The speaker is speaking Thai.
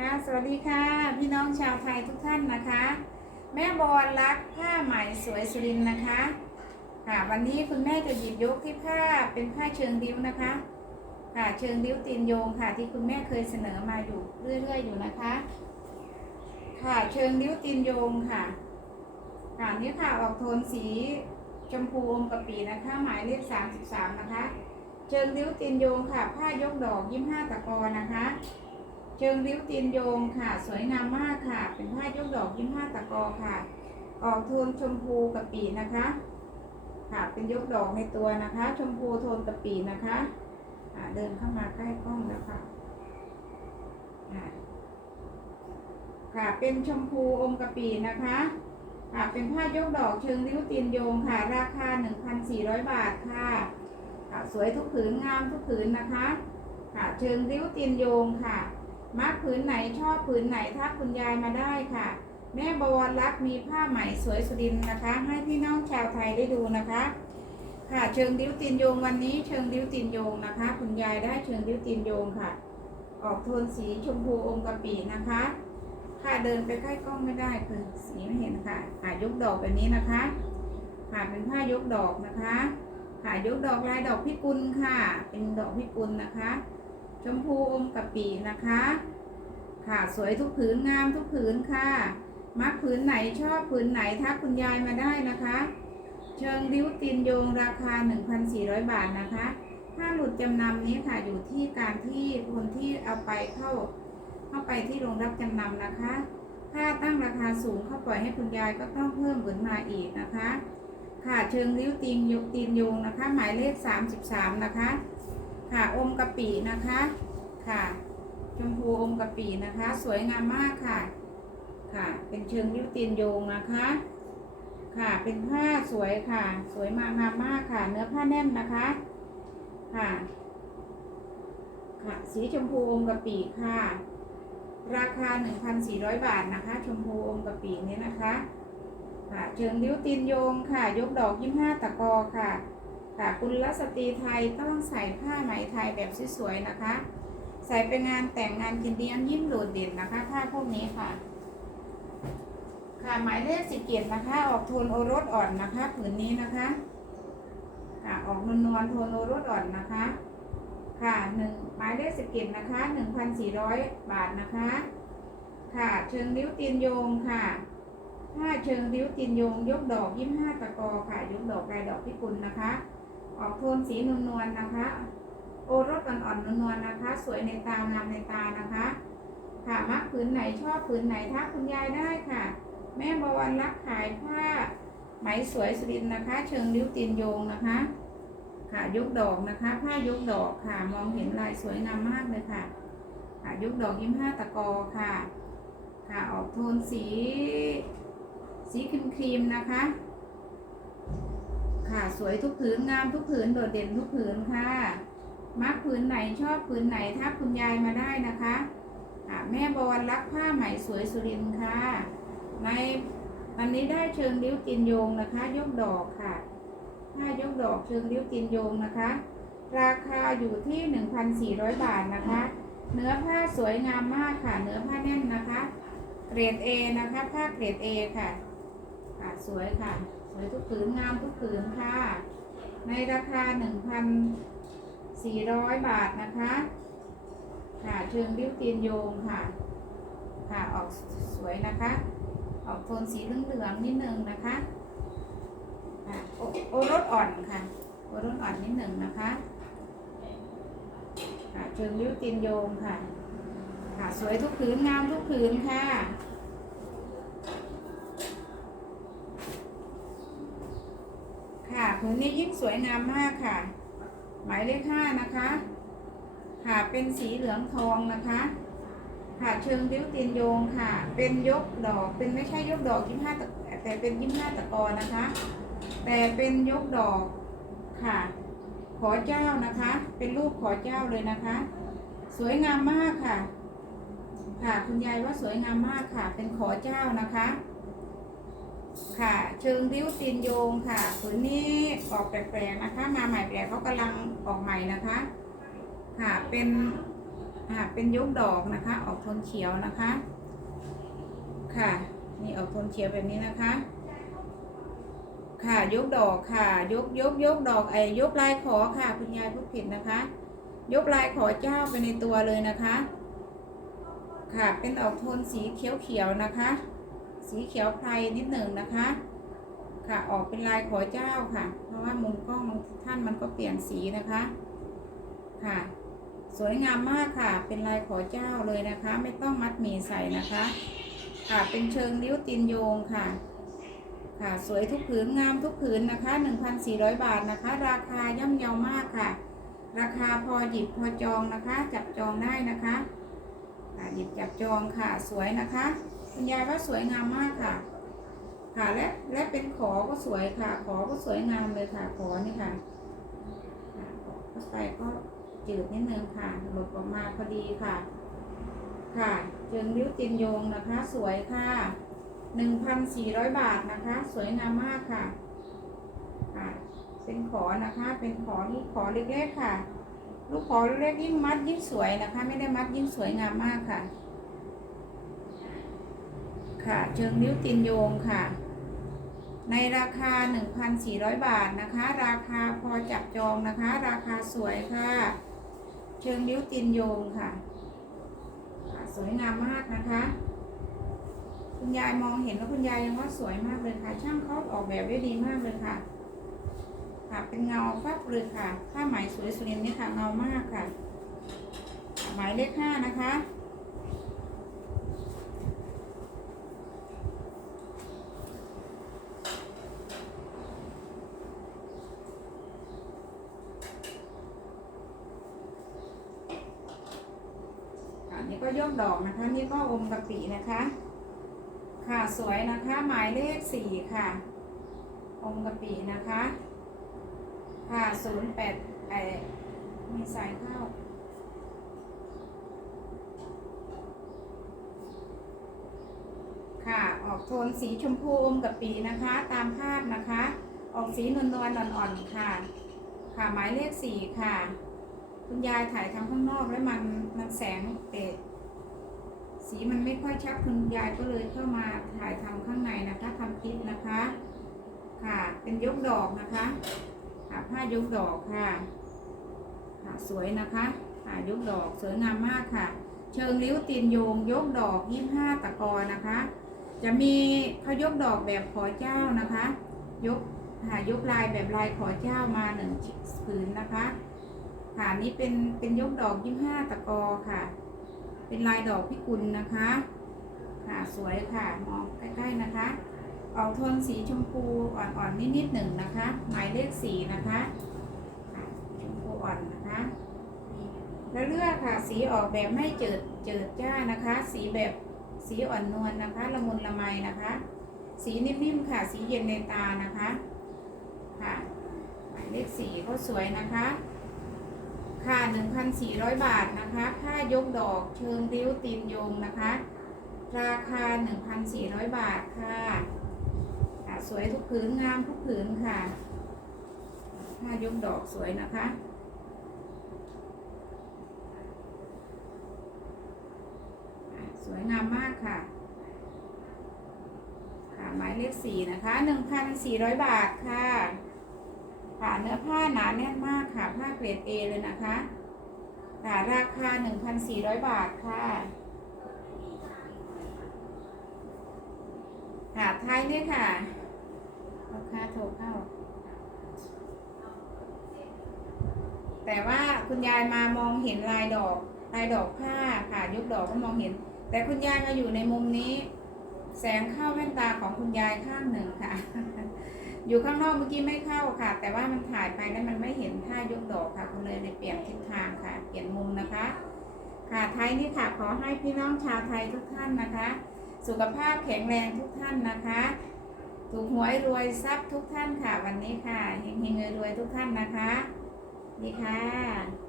ค่ะสวัสดีค่ะ พี่น้องชาวไทยทุกท่านนะคะ แม่บอลรักผ้าไหมสวยสุรินนะคะค่ะวันนี้คุณแม่จะหยิบยกที่ผ้าเป็นผ้าเชิงดิ้วนะคะ ค่ะเชิงดิ้วตีนโยงค่ะที่คุณแม่เคยเสนอมาอยู่เรื่อยๆอยู่นะคะ ค่ะเชิงดิ้วตีนโยงค่ะค่ะนี่ค่ะออกโทนสีชมพูอมกะปีนะคะ หมายเลข33นะคะ เชิงริ้วตีนโยงค่ะ ผ้ายกดอกยิ้มห้าตะกอนะคะ เชิงริ้วตีนโยงค่ะ สวยงามมากค่ะ เป็นผ้ายกดอกยิ้มห้าตะกอค่ะ ออกโทนชมพูกะปีนะคะ ค่ะ เป็นยกดอกในตัวนะคะ ชมพูโทนกะปีนะคะอ่าเดินเข้ามาใกล้กล้องแล้วค่ะ ค่ะ เป็นชมพูอมกะปีนะคะ ค่ะ เป็นผ้ายกดอกเชิงริ้วตีนโยงค่ะ ราคา 1,400 บาทค่ะค่ะ สวยทุกผืนงามทุกผืนนะคะ ค่ะ เชิงริ้วตีนโยงค่ะ มักผืนไหนชอบผืนไหนทักคุณยายมาได้ค่ะ แม่บวรรักมีผ้าไหมสวยสุรินนะคะ ให้พี่น้องชาวไทยได้ดูนะคะ ค่ะเชิงริ้วตีนโยงวันนี้เชิงริ้วตีนโยงนะคะ คุณยายได้เชิงริ้วตีนโยงค่ะ ออกโทนสีชมพูอมกะปีนะคะ ค่ะเดินไปใกล้กล้องไม่ได้คือสีไม่เห็นค่ะค่ะยกดอกแบบนี้นะคะค่ะเป็นผ้ายกดอกนะคะ ค่ะยกดอกลายดอกพิกุลค่ะ เป็นดอกพิกุลนะคะ ชมพูอมกะปีนะคะ ค่ะสวยทุกผืนงามทุกผืนค่ะมักผืนไหนชอบผืนไหนทักคุณยายมาได้นะคะ เชิงริ้วตีนโยงราคา 1,400 บาทนะคะ ถ้าหลุดจำนำนี้ค่ะอยู่ที่การที่คนที่เอาไปเข้า เข้าไปที่โรงรับจำนำนะคะ ถ้าตั้งราคาสูงเข้าปล่อยให้คุณยายก็ต้องเพิ่มผืนมาอีกนะคะ ค่ะเชิงริ้วตีนยกตีนโยงนะคะ หมายเลข 33 นะคะ ค่ะอมกะปินะคะค่ะชมพูอมกะปินะคะ สวยงามมากค่ะ ค่ะ เป็นเชิงริ้วตีนโยงนะคะ ค่ะเป็นผ้าสวยค่ะ สวยมากงามมากค่ะ เนื้อผ้าแน่นนะคะค่ะ ค่ะสีชมพูอมกะปิค่ะ ราคา 1,400 บาทนะคะ ชมพูอมกะปินี้นะคะ ค่ะเชิงริ้วตีนโยงค่ะ ยกดอกยิ้มห้าตะกอค่ะ ค่ะกุณลสตรีไทยต้องใส่ผ้าไหมไทยแบบสวยๆนะคะ ใส่ไปงานแต่งงานกินเลี้ยงยิ้มโดดเด่นนะคะผ้าพวกนี้ค่ะ ค่ะหมายเลขสิบเกียรนะคะ ออกโทนโอรสอ่อนนะคะผืนนี้นะคะค่ะออกนวลนวลๆโทนโอรสอ่อนนะคะ ค่ะหนึ่งหมายเลขสิบเกียรนะคะหนึ่งพันสี่ร้อยบาทนะคะ ค่ะเชิงริ้วตีนโยงค่ะผ้าเชิงริ้วตีนโยง ยกดอกยิ้มห้าตะกอค่ะ ยกดอกลายดอกพิกุลนะคะ ออกโทนสีนวลนวลๆนะคะ โอรสอ่อนๆนวลๆนะคะ สวยในตางามในตานะคะ ค่ะมักผืนไหนชอบผืนไหนทักคุณยายได้ค่ะ แม่บวรรักขายผ้าไหมสวยสุรินนะคะ เชิงริ้วตีนโยงนะคะ ค่ะยกดอกนะคะ ผ้ายกดอกค่ะ มองเห็นลายสวยงามมากเลยค่ะ ค่ะยกดอกยิ้มห้าตะกอค่ะ ค่ะออกโทนสี สีครีมครีมๆนะคะ ค่ะ สวยทุกผืนงามทุกผืนโดดเด่นทุกผืนค่ะมักผืนไหนชอบผืนไหนทักคุณยายมาได้นะคะะแม่บอลรักผ้าไหมสวยสุรินค่ะ ในวันนี้ได้เชิงริ้วตินโยงนะคะ ยกดอกค่ะผ้ายกดอกเชิงริ้วตินโยงนะคะ ราคาอยู่ที่ 1,400 บาทนะคะ เนื้อผ้าสวยงามมากค่ะ เนื้อผ้าแน่นนะคะ เกรด A นะคะ ผ้าเกรด A ค่ะค่ะสวยค่ะ วยทุกผืนงามทุกผืนค่ะ ในราคา 1,400 บาทนะคะ ค่ะเชิงริ้วตีนโยงค่ะ ค่ะออกสวยนะคะ ออกโทนสีเหลืองๆนิดนึงนะคะ ค่ะโอโอรสอ่อนค่ะ โอรสอ่อนนิดหนึ่งนะคะ ค่ะเชิงริ้วตีนโยงค่ะ ค่ะสวยทุกผืนงามทุกผืนค่ะ ค่ะ ผืนนี้ยิ่งสวยงามมากค่ะ หมายเลขห้านะคะค่ะเป็นสีเหลืองทองนะคะค่ะเชิงริ้วตีนโยงค่ะ เป็นยกดอก เป็นไม่ใช่ยกดอกยี่ห้าแต่เป็นยี่ห้าตะกอนะคะ แต่เป็นยกดอกค่ะ ขอเจ้านะคะ เป็นรูปขอเจ้าเลยนะคะ สวยงามมากค่ะ ค่ะคุณยายว่าสวยงามมากค่ะ เป็นขอเจ้านะคะ ค่ะ เชิงริ้วตีนโยงค่ะผืนนี้ออกแปลกๆนะคะ มาใหม่แปลกเขากำลังออกใหม่นะคะ ค่ะเป็นอ่าเป็นยกดอกนะคะ ออกโทนเขียวนะคะ ค่ะ นี่ออกโทนเขียวแบบนี้นะคะ ค่ะยกดอกค่ะ ยกยกยกดอกไอ้ยกลายขอค่ะคุณยายพูดผิดนะคะ ยกลายขอเจ้าไปในตัวเลยนะคะ ค่ะเป็นออกโทนสีเขียวเขียวๆนะคะ สีเขียวไพรนิดหนึ่งนะคะ ค่ะออกเป็นลายขอเจ้าค่ะ เพราะว่ามุมกล้องบางท่านมันก็เปลี่ยนสีนะคะ ค่ะ สวยงามมากค่ะ เป็นลายขอเจ้าเลยนะคะ ไม่ต้องมัดหมี่ใส่นะคะ ค่ะเป็นเชิงริ้วตีนโยงค่ะ ค่ะสวยทุกผืนงามทุกผืนนะคะ 1,400 บาทนะคะ ราคาย่ำเยาวมากค่ะ ราคาพอหยิบพอจองนะคะ จับจองได้นะคะค่ะหยิบจับจองค่ะสวยนะคะ คุณยายว่าสวยงามมากค่ะ ค่ะและและเป็นขอก็สวยค่ะ ขอก็สวยงามเลยค่ะ ขอนี่ค่ะขอเข้าไปก็จืดนิดนึงค่ะหลุดออกมาพอดีค่ะ ค่ะเชิงริ้วจินโยงนะคะ สวยค่ะหนึ่งพันสี่ร้อยบาทนะคะ สวยงามมากค่ะ ค่ะ เป็นขอนะคะ เป็นขอลูกขอเล็กๆค่ะ ลูกขอเล็กยิ่งมัดยิ่งสวยนะคะ ไม่ได้มัดยิ่งสวยงามมากค่ะ ค่ะ เชิงนิ้วตีนโยงค่ะ ในราคา 1,400 บาทนะคะ ราคาพอจับจองนะคะ ราคาสวยค่ะ เชิงนิ้วตีนโยงค่ะ สวยงามมากนะคะ คุณยายมองเห็นแล้วคุณยายยังว่าสวยมากเลยค่ะ ช่างเขาออกแบบได้ดีมากเลยค่ะค่ะเป็นเงาฟับเลยค่ะผ้าไหมสวยสุรินนี่ค่ะเงามากค่ะ หมายเลขห้านะคะ นี้ก็ยกดอกนะคะ นี่ก็อมกะปินะคะ ค่ะสวยนะคะ หมายเลขสี่ค่ะ อมกะปินะคะ ค่ะศูนย์แปดไอมีสายเข้าค่ะ ออกโทนสีชมพูอมกะปินะคะ ตามภาพนะคะ ออกสีนวลๆอ่อนๆค่ะ ค่ะหมายเลขสี่ค่ะ คุณยายถ่ายทางข้างนอกแล้วมันมันแสงเตะสีมันไม่ค่อยชัดคุณยายก็เลยเข้ามาถ่ายทำข้างในนะคะทำคลิปนะคะ ค่ะเป็นยกดอกนะคะค่ะผ้ายกดอกค่ะค่ะสวยนะคะค่ะยกดอกสวยงามมากค่ะ เชิงริ้วตีนโยง ยกดอกยี่ห้าตะกอนะคะ จะมีเขายกดอกแบบขอเจ้านะคะ ยกค่ะยกลายแบบลายขอเจ้ามาหนึ่งผืนนะคะ ค่ะนี่เป็นเป็นยกดอกยี่ห้าตะกอค่ะ เป็นลายดอกพิกุลนะคะ ค่ะสวยค่ะมองใกล้ๆนะคะ ออกโทนสีชมพูอ่อนๆนิดๆหนึ่งนะคะ หมายเลขสีนะคะชมพูอ่อนนะคะแล้วเลือกค่ะสีออกแบบไม่เจิดเจิดจ้านะคะ สีแบบสีอ่อนนวลนะคะละมุนละไมนะคะ สีนิ่มๆค่ะ สีเย็นในตานะคะค่ะหมายเลขสีก็สวยนะคะ ค่ะ 1,400 บาทนะคะ ค่ายกดอกเชิงริ้วตีนโยงนะคะ ราคา 1,400 บาทค่ะค่ะสวยทุกผืนงามทุกผืนค่ะค่ายกดอกสวยนะคะ สวยงามมากค่ะค่ะหมายเลขสี่นะคะหนึ่งพันสี่ร้อยบาทค่ะ ค่ะเนื้อผ้าหนาแน่นมากค่ะผ้าเกรดเอเลยนะคะค่ะราคาหนึ่งพันสี่ร้อยบาทค่ะค่ะท้ายเนี่ยค่ะลูกค้าโทรเข้า แต่ว่าคุณยายมามองเห็นลายดอกลายดอกผ้าค่ะยุบดอกก็มองเห็น แต่คุณยายมาอยู่ในมุมนี้ แสงเข้าแว่นตาของคุณยายข้างหนึ่งค่ะ อยู่ข้างนอกเมื่อกี้ไม่เข้าค่ะ แต่ว่ามันถ่ายไปแล้วมันไม่เห็นท่ายกดอกค่ะคุณเลยเลยเปลี่ยนทิศทางค่ะ เปลี่ยนมุมนะคะ ค่ะไทยนี่ค่ะขอให้พี่น้องชาวไทยทุกท่านนะคะ สุขภาพแข็งแรงทุกท่านนะคะ ถูกหวยรวยทรัพย์ทุกท่านค่ะวันนี้ค่ะเฮงเฮงรวยทุกท่านนะคะ ดีค่ะ